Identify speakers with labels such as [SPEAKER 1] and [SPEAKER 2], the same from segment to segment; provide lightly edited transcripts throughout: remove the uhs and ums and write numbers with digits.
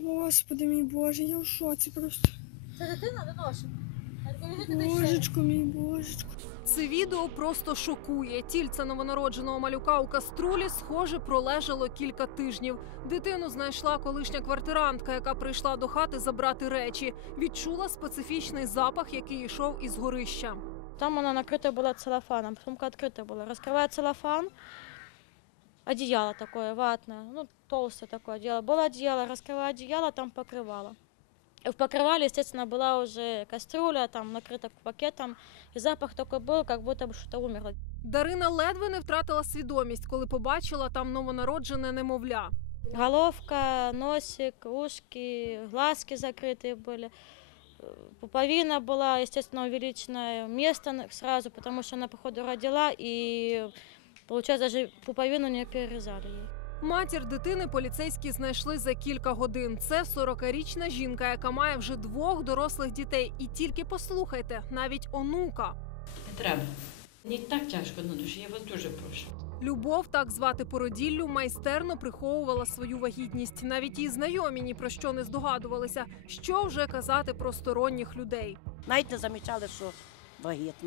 [SPEAKER 1] Господи мій Боже, я в шоці просто.
[SPEAKER 2] Це дитина доношена.
[SPEAKER 1] Божечко мій, божечко.
[SPEAKER 3] Це відео просто шокує. Тільце новонародженого малюка у каструлі, схоже, пролежало кілька тижнів. Дитину знайшла колишня квартирантка, яка прийшла до хати забрати речі. Відчула специфічний запах, який йшов із горища.
[SPEAKER 2] Там она накрыта была целлофаном, сумка открыта была. Раскрывает целлофан, одеяло такое ватное, ну толстое такое одеяло. Было одеяло, раскрываю одеяло, там покрывало. И в покрывале, естественно, была уже кастрюля, там накрыта пакетом. И запах такой был, как будто бы что-то умерло.
[SPEAKER 3] Дарина ледве не втратила свідомість, коли побачила там новонароджене немовля.
[SPEAKER 2] Головка, носик, ушки, глазки закрытые были. Пуповина была, естественно, увеличенное место сразу, потому что она, походу, родила, и, получается, даже пуповину не перерезали ей.
[SPEAKER 3] Матір дитини поліцейські знайшли за кілька годин. Це 40-річна жінка, яка має вже 2 дорослих дітей. І тільки послухайте, навіть онука.
[SPEAKER 4] Не треба. Мені так тяжко на душі, я вас дуже прошу.
[SPEAKER 3] Любов, так звати породіллю, майстерно приховувала свою вагітність. Навіть її знайомі ні про що не здогадувалися. Що вже казати про сторонніх людей.
[SPEAKER 5] Навіть не замічали, що вагітна.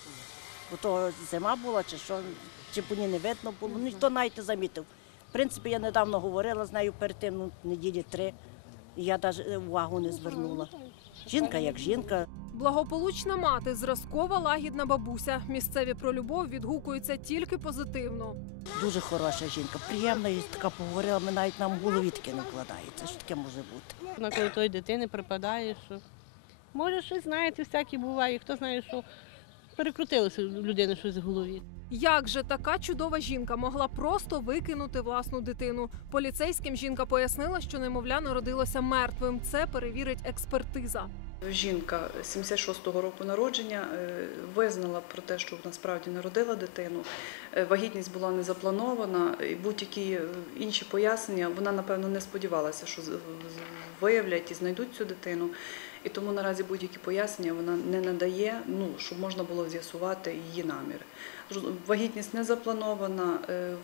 [SPEAKER 5] Бо то зима була, чи що, чи по ній не видно було. Ніхто навіть не замітив. В принципі, я недавно говорила з нею перед тим, неділі 3, і я навіть увагу не звернула. Жінка як жінка.
[SPEAKER 3] Благополучна мати, зразкова лагідна бабуся. Місцеві про любов відгукуються тільки позитивно.
[SPEAKER 5] Дуже хороша жінка, приємна, і така поговорила, ми навіть нам в голові таке не вкладається. Що таке може бути?
[SPEAKER 6] Вона коли тої дитини припадає, що може щось, знаєте, всяке буває, хто знає, що перекрутилося у людини щось в голові.
[SPEAKER 3] Як же така чудова жінка могла просто викинути власну дитину? Поліцейським жінка пояснила, що немовля народилося мертвим. Це перевірить експертиза.
[SPEAKER 7] Жінка 76-го року народження визнала про те, що насправді народила дитину. Вагітність була не запланована, і будь-які інші пояснення, вона, напевно, не сподівалася, що виявлять і знайдуть цю дитину. І тому наразі будь-які пояснення вона не надає, щоб можна було з'ясувати її наміри. Вагітність не запланована,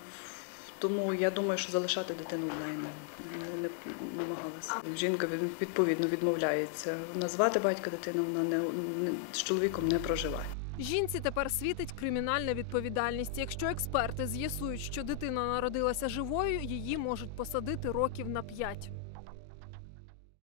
[SPEAKER 7] тому я думаю, що залишати дитину в неї не намагалася. Жінка відповідно відмовляється назвати батька дитини, вона з чоловіком не проживає.
[SPEAKER 3] Жінці тепер світить кримінальна відповідальність. Якщо експерти з'ясують, що дитина народилася живою, її можуть посадити років на 5.